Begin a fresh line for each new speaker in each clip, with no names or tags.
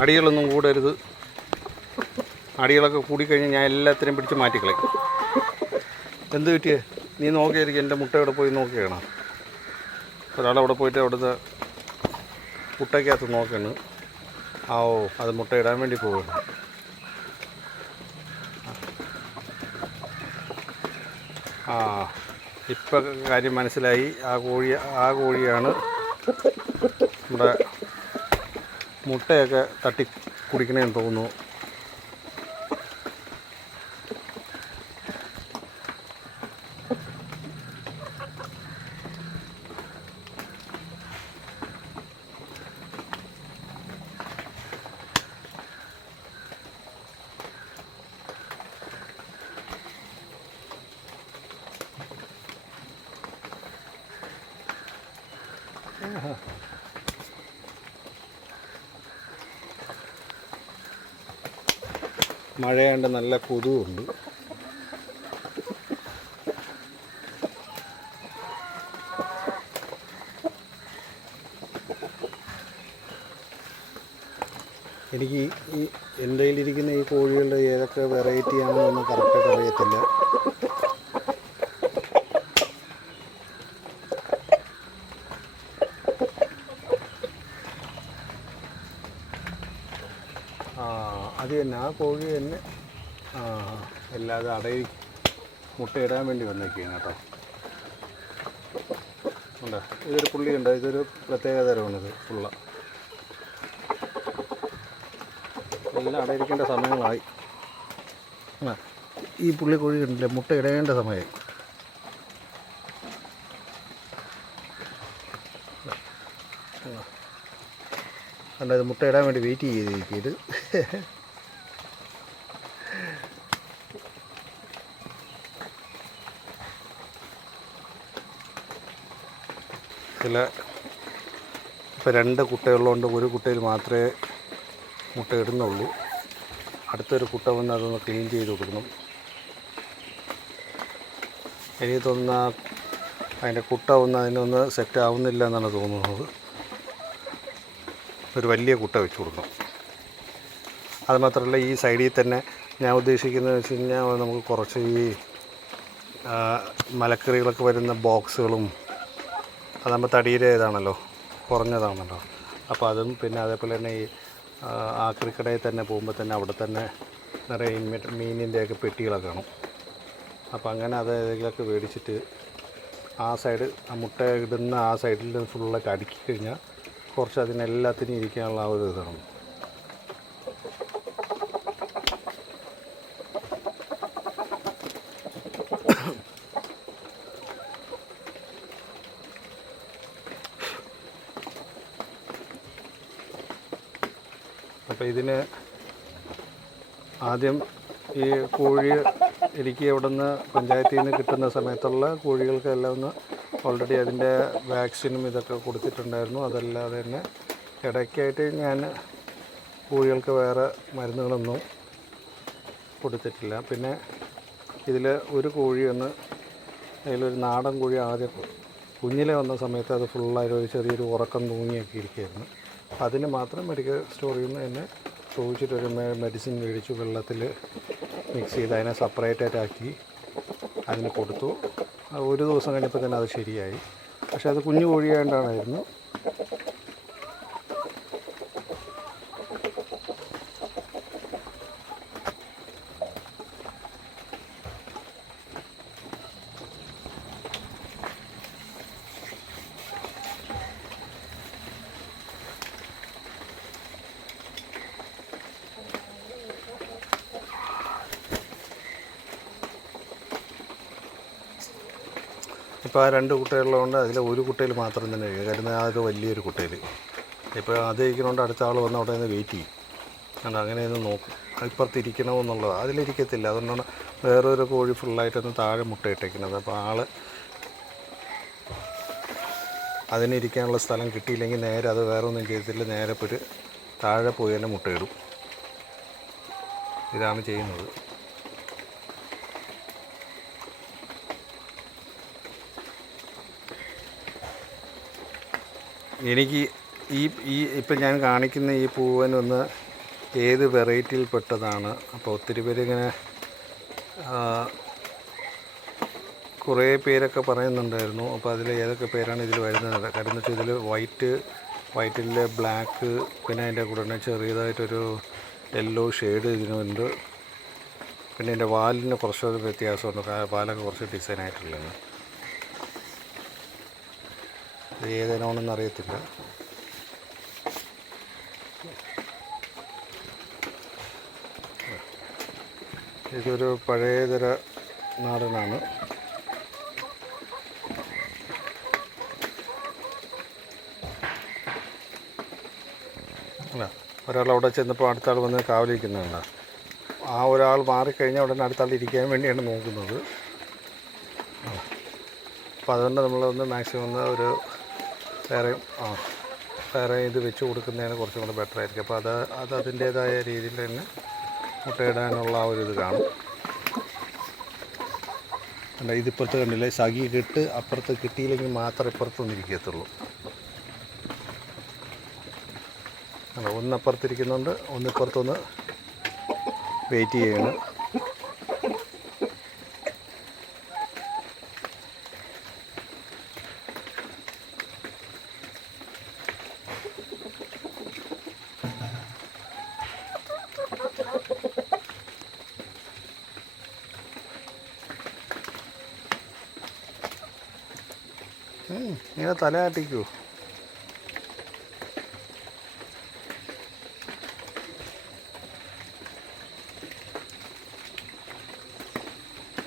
അടികളൊന്നും കൂടരുത്. അടികളൊക്കെ കൂടിക്കഴിഞ്ഞ് ഞാൻ എല്ലാത്തിനെയും പിടിച്ച് മാറ്റിക്കളയും എന്ത് പറ്റിയേ? നീ നോക്കിയായിരിക്കും എന്റെ മുട്ട ഇവിടെ പോയി നോക്കിയാണ് ഒരാളവിടെ പോയിട്ട് അവിടുത്തെ മുട്ടയ്ക്കകത്ത് നോക്കണം. ആ ഓ അത് മുട്ട ഇടാൻ വേണ്ടി പോവുകയാണ്. ആ ഇപ്പം കാര്യം മനസ്സിലായി. ആ കോഴി ആ കോഴിയാണ് നമ്മുടെ മുട്ടയൊക്കെ തട്ടി കുടിക്കണേന്ന് തോന്നുന്നു മഴയാണ്ട് നല്ല കൊതുകുണ്ട്. എനിക്ക് ഈ എന്റെ കയ്യിലിരിക്കുന്ന ഈ കോഴികളുടെ ഏതൊക്കെ വെറൈറ്റി ആണെന്നൊന്നും കറക്റ്റായിട്ട് അറിയത്തില്ല. ആ അത് തന്നെ ആ കോഴി തന്നെ. എല്ലാതും അടയിൽ മുട്ടയിടാൻ വേണ്ടി വന്നേക്കാണ് കേട്ടോ. ഉണ്ടോ? ഇതൊരു പുള്ളി ഉണ്ട്? ഇതൊരു പ്രത്യേക തരമാണിത് ഫുള്ള എല്ലാം അടയിരിക്കേണ്ട സമയങ്ങളായി. ഈ പുള്ളി കോഴി കണ്ടില്ലേ? മുട്ട ഇടേണ്ട സമയമായി. കണ്ടത് മുട്ട ഇടാൻ വേണ്ടി വെയിറ്റ് ചെയ്തിരിക്കും ഇത്. ചില ഇപ്പോൾ രണ്ട് കുട്ടയുള്ളതുകൊണ്ട് ഒരു കുട്ടയിൽ മാത്രമേ മുട്ട ഇടുന്നുള്ളൂ. അടുത്തൊരു കുട്ട വന്ന് അതൊന്ന് ക്ലീൻ ചെയ്ത് കൊടുക്കണം. എനിക്ക് തോന്നുന്ന അതിന്റെ കുട്ട ഒന്ന് അതിനൊന്ന് സെറ്റ് ആവുന്നില്ല എന്നാണ് തോന്നുന്നത്. ഒരു വലിയ കുട്ട വെച്ച് കൊടുക്കണം. അതുമാത്രമല്ല ഈ സൈഡിൽ തന്നെ ഞാൻ ഉദ്ദേശിക്കുന്നത് വെച്ച് കഴിഞ്ഞാൽ നമുക്ക് കുറച്ച് ഈ മലക്കറികളൊക്കെ വരുന്ന ബോക്സുകളും അതാകുമ്പോൾ തടിയുടെ ഇതാണല്ലോ കുറഞ്ഞതാണല്ലോ. അപ്പോൾ അതും പിന്നെ അതേപോലെ തന്നെ ഈ ആക്രിക്കടയിൽ തന്നെ പോകുമ്പോൾ തന്നെ അവിടെ തന്നെ നിറയെ മീനിന്റെയൊക്കെ പെട്ടികളൊക്കെ കാണും. അപ്പോൾ അങ്ങനെ അത് ഏതെങ്കിലുമൊക്കെ മേടിച്ചിട്ട് ആ സൈഡ് ആ മുട്ട ഇടുന്ന ആ സൈഡിൽ ഫുള്ളൊക്കെ അടുക്കി കഴിഞ്ഞാൽ കുറച്ച് അതിനെല്ലാത്തിനും ഇരിക്കാനുള്ള ആ ഒരു ഇതാണ്. അപ്പോൾ ഇതിന് ആദ്യം ഈ കോഴി എനിക്ക് അവിടെ നിന്ന് പഞ്ചായത്തിൽ നിന്ന് കിട്ടുന്ന സമയത്തുള്ള കോഴികൾക്കെല്ലാം ഒന്ന് ഓൾറെഡി അതിന്റെ വാക്സിനും ഇതൊക്കെ കൊടുത്തിട്ടുണ്ടായിരുന്നു. അതല്ലാതെ തന്നെ ഇടയ്ക്കായിട്ട് ഞാൻ കോഴികൾക്ക് വേറെ മരുന്നുകളൊന്നും കൊടുത്തിട്ടില്ല. പിന്നെ ഇതിൽ ഒരു കോഴി ഒന്ന് അതിലൊരു നാടൻ കോഴി ആദ്യം കുഞ്ഞിലെ വന്ന സമയത്ത് അത് ഫുള്ളായിട്ട് ഒരു ചെറിയൊരു ഉറക്കം തൂങ്ങിയൊക്കെ ഇരിക്കുകയായിരുന്നു അതിന് മാത്രം മെഡിക്കൽ സ്റ്റോറിൽ നിന്ന് തന്നെ ചോദിച്ചിട്ടൊരു മെഡിസിൻ മേടിച്ചു വെള്ളത്തിൽ മിക്സ് ചെയ്ത് അതിനെ സെപ്പറേറ്റായിട്ട് ആക്കി അതിന് കൊടുത്തു. ഒരു ദിവസം കഴിഞ്ഞപ്പോൾ തന്നെ അത് ശരിയായി. പക്ഷേ അത് കുഞ്ഞു കോഴിയായതുകൊണ്ടാണായിരുന്നു ഇപ്പോൾ ആ രണ്ട് കുട്ടികളുള്ളതുകൊണ്ട് അതിൽ ഒരു കുട്ടയിൽ മാത്രം തന്നെ കഴിയും കാര്യം അതൊരു വലിയൊരു കുട്ടയിൽ. ഇപ്പോൾ അത് ഇരിക്കണോണ്ട് അടുത്ത ആൾ വന്ന് അവിടെ നിന്ന് വെയിറ്റ് ചെയ്യും. അതുകൊണ്ട് അങ്ങനെയൊന്ന് നോക്കും. ഇപ്പുറത്ത് ഇരിക്കണമെന്നുള്ളത് അതിലിരിക്കത്തില്ല. അതുകൊണ്ടാണ് വേറൊരു കോഴി ഫുള്ളായിട്ടൊന്ന് താഴെ മുട്ടയിട്ടേക്കുന്നത്. അപ്പോൾ ആൾ അതിനിരിക്കാനുള്ള സ്ഥലം കിട്ടിയില്ലെങ്കിൽ നേരെ അത് വേറെ ഒന്നും ചെയ്തില്ല നേരെ ഇപ്പോൾ ഒരു താഴെ പോയി തന്നെ മുട്ടയിടും. ഇതാണ് ചെയ്യുന്നത്. എനിക്ക് ഈ ഈ ഇപ്പം ഞാൻ കാണിക്കുന്ന ഈ പൂവനൊന്ന് ഏത് വെറൈറ്റിയിൽ പെട്ടതാണ്? അപ്പോൾ ഒത്തിരി പേരിങ്ങനെ കുറേ പേരൊക്കെ പറയുന്നുണ്ടായിരുന്നു. അപ്പോൾ അതിൽ ഏതൊക്കെ പേരാണ് ഇതിൽ വരുന്നത്? കാര്യം വെച്ചാൽ ഇതിൽ വൈറ്റ് വൈറ്റിൽ ബ്ലാക്ക് പിന്നെ അതിന്റെ കൂടെ തന്നെ ചെറിയതായിട്ടൊരു യെല്ലോ ഷെയ്ഡ് ഇതിനുണ്ട്. പിന്നെ എന്റെ വാലിന് കുറച്ചൊരു വ്യത്യാസമുണ്ട്. വാലൊക്കെ കുറച്ച് ഡിസൈൻ ആയിട്ടുള്ളതാണ്. ഏതിനാണെന്ന് അറിയത്തില്ല. ഇതൊരു പഴയതര നാടനാണ്. അല്ല ഒരാൾ അവിടെ ചെന്നപ്പോൾ അടുത്ത ആൾ വന്ന് കാവലിരിക്കുന്നുണ്ട്. ആ ഒരാൾ മാറിക്കഴിഞ്ഞാൽ ഉടനെ അടുത്ത ആൾ ഇരിക്കാൻ വേണ്ടിയാണ് നോക്കുന്നത്. അപ്പോൾ അതുകൊണ്ട് നമ്മളൊന്ന് മാക്സിമം ഒന്ന് ഒരു വേറെ ആ വേറെ ഇത് വെച്ച് കൊടുക്കുന്നതിന് കുറച്ചും കൂടെ ബെറ്റർ ആയിരിക്കും. അപ്പോൾ അത് അത് അതിന്റേതായ രീതിയിൽ തന്നെ മുട്ടയിടാനുള്ള ആ ഒരു ഇത് കാണും. അല്ല ഇതിപ്പുറത്ത് കണ്ടില്ലേ? സഖി കിട്ട് അപ്പുറത്ത് കിട്ടിയില്ലെങ്കിൽ മാത്രമേ ഇപ്പുറത്തൊന്നും ഇരിക്കത്തുള്ളൂ അല്ല ഒന്നപ്പുറത്തിരിക്കുന്നുണ്ട് ഒന്നിപ്പുറത്തൊന്ന് വെയിറ്റ് ചെയ്യണം. ഉം, തല തലയാട്ടിക്കൂ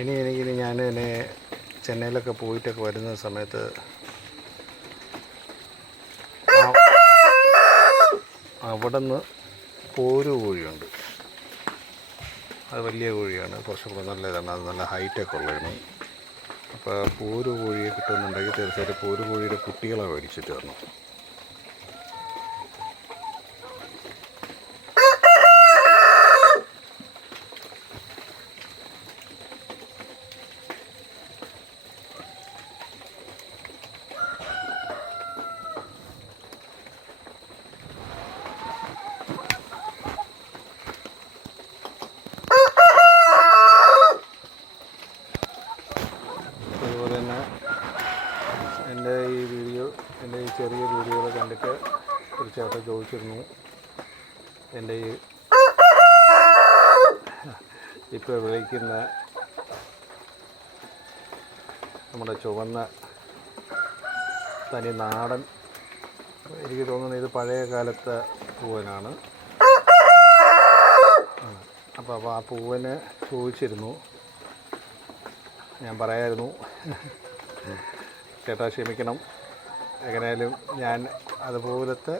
ഇനി എനിക്കിനി ഞാൻ എന്നെ ചെന്നൈയിലൊക്കെ പോയിട്ടൊക്കെ വരുന്ന സമയത്ത് അവിടെ നിന്ന് പോരു കോഴിയുണ്ട്. അത് വലിയ കോഴിയാണ്. കുറച്ചുകൂടെ നല്ല ഇതാണ് അത് നല്ല ഹൈറ്റൊക്കെ ഉള്ളതാണ്. പോരു കോഴിയെ കിട്ടുന്നുണ്ടെങ്കിൽ തീർച്ചയായിട്ടും പോരു കോഴിയുടെ കുട്ടികളെ മേടിച്ചിട്ട് വരണം അതുപോലെ തന്നെ എന്റെ ഈ വീഡിയോ എന്റെ ഈ ചെറിയ വീഡിയോകൾ കണ്ടിട്ട് തീർച്ചയായിട്ടും ചോദിച്ചിരുന്നു എന്റെ ഈ വിളിക്കുന്ന നമ്മുടെ ചുവന്ന തനി നാടൻ. എനിക്ക് തോന്നുന്നത് ഇത് പഴയ കാലത്തെ പൂവനാണ്. അപ്പോൾ അപ്പോൾ ആ പൂവന് ചോദിച്ചിരുന്നു. ഞാൻ പറയായിരുന്നു. ചേട്ടാ ക്ഷമിക്കണം. എങ്ങനെയായാലും ഞാൻ അതുപോലത്തെ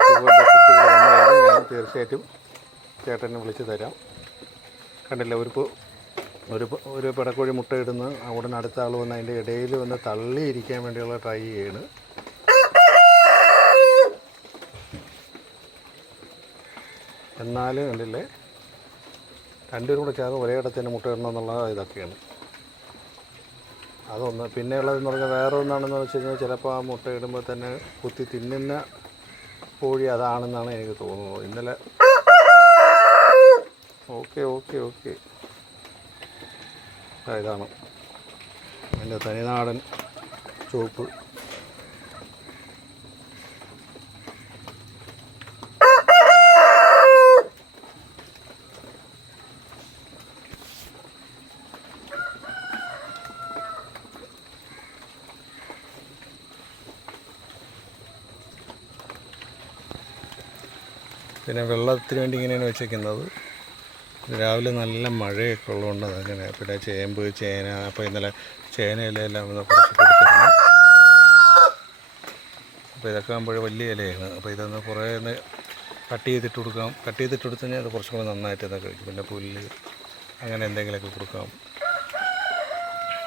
പൂവിന്റെ കുട്ടികൾ ഞാൻ തീർച്ചയായിട്ടും ചേട്ടനെ വിളിച്ചു തരാം. കണ്ടില്ല ഒരു ഒരു ഒരു പിടക്കോഴി മുട്ടയിടുന്ന ഉടനെ അടുത്ത ആൾ വന്ന് അതിന്റെ ഇടയിൽ വന്ന് തള്ളിയിരിക്കാൻ വേണ്ടിയുള്ള ട്രൈ ചെയ്യാണ്. എന്നാലും കണ്ടില്ലേ രണ്ടുപേരും കൂടെ ചേർന്ന് ഒരേ ഇടത്ത് തന്നെ മുട്ടയിടണം എന്നുള്ള ഇതൊക്കെയാണ്. അതൊന്ന് പിന്നെയുള്ളതെന്ന് പറഞ്ഞാൽ വേറെ ഒന്നാണെന്ന് വെച്ച് കഴിഞ്ഞാൽ ചിലപ്പോൾ ആ മുട്ട ഇടുമ്പോൾ തന്നെ കുത്തി തിന്നുന്ന കോഴി അതാണെന്നാണ് എനിക്ക് തോന്നുന്നത്. ഇന്നലെ ഓക്കെ ഓക്കെ ഓക്കെ. ഇതാണ്. എന്റെ തനിനാടൻ ചുവപ്പ്. പിന്നെ വെള്ളത്തിന് വേണ്ടി ഇങ്ങനെയാണ് വെച്ചേക്കുന്നത്. രാവിലെ നല്ല മഴയൊക്കെ ഉള്ളതുകൊണ്ട് അങ്ങനെ പിന്നെ ചേമ്പ് ചേന അപ്പോൾ ഇന്നലെ ചേനയിലെല്ലാം ഒന്ന് കുറച്ച് കൊടുത്തിരുന്നു. അപ്പോൾ ഇതൊക്കെ ആകുമ്പോൾ വലിയ ഇലയാണ്. അപ്പോൾ ഇതൊന്ന് കുറേ ഒന്ന് കട്ട് ചെയ്തിട്ട് കൊടുക്കാം. കട്ട് ചെയ്തിട്ട് കൊടുത്തു കഴിഞ്ഞാൽ അത് കുറച്ചും കൂടെ നന്നായിട്ട് ഇതൊക്കെ കഴിക്കും. പിന്നെ പുല്ല് അങ്ങനെ എന്തെങ്കിലുമൊക്കെ കൊടുക്കാം.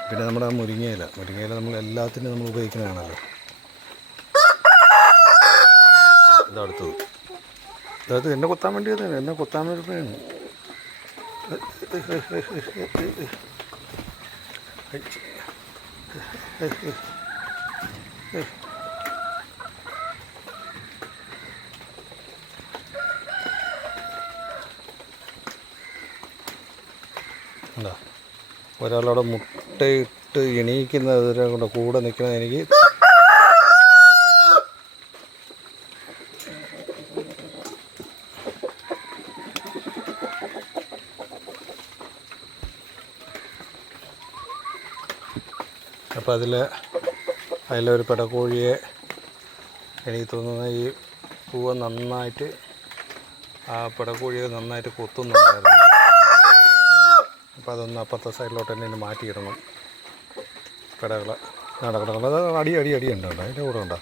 പിന്നെ നമ്മുടെ മുരിങ്ങയില. മുരിങ്ങയില നമ്മൾ എല്ലാത്തിനും നമ്മൾ ഉപയോഗിക്കുന്നതാണല്ലോ. ഇതടുത്തത് അതായത് എന്നെ കൊത്താൻ വേണ്ടിയത് എന്നെ കൊത്താൻ വേണ്ടി ഒരാളവിടെ മുട്ടയിട്ട് ഇണീക്കുന്നതിനെ കൂടെ നിൽക്കുന്നത് എനിക്ക് അപ്പോൾ അതിൽ അതിലൊരു പിടക്കോഴിയെ എനിക്ക് തോന്നുന്നത് ഈ പൂവ് നന്നായിട്ട് ആ പിടക്കോഴിയെ നന്നായിട്ട് കൊത്തുന്നുണ്ടായിരുന്നു. അപ്പോൾ അതൊന്ന് അപ്പുറത്തെ സൈഡിലോട്ട് തന്നെ ഇനി മാറ്റിയിടണം. പിടകളെ. നടക്കണം അത് അടി അടി അടി ഉണ്ട് അതിന്റെ കൂടെ ഉണ്ടോ?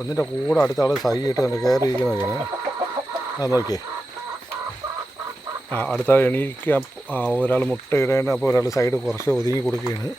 ഒന്നിന്റെ കൂടെ അടുത്ത ആൾ സൈയിട്ട് കണ്ട് കയറിയിരിക്കുന്ന ആ നോക്കിയേ. ആ അടുത്ത ആ ഒരാൾ മുട്ട ഇടേണ്ട അപ്പോൾ ഒരാൾ സൈഡ് കുറച്ച് ഒതുങ്ങി കൊടുക്കുകയാണ്.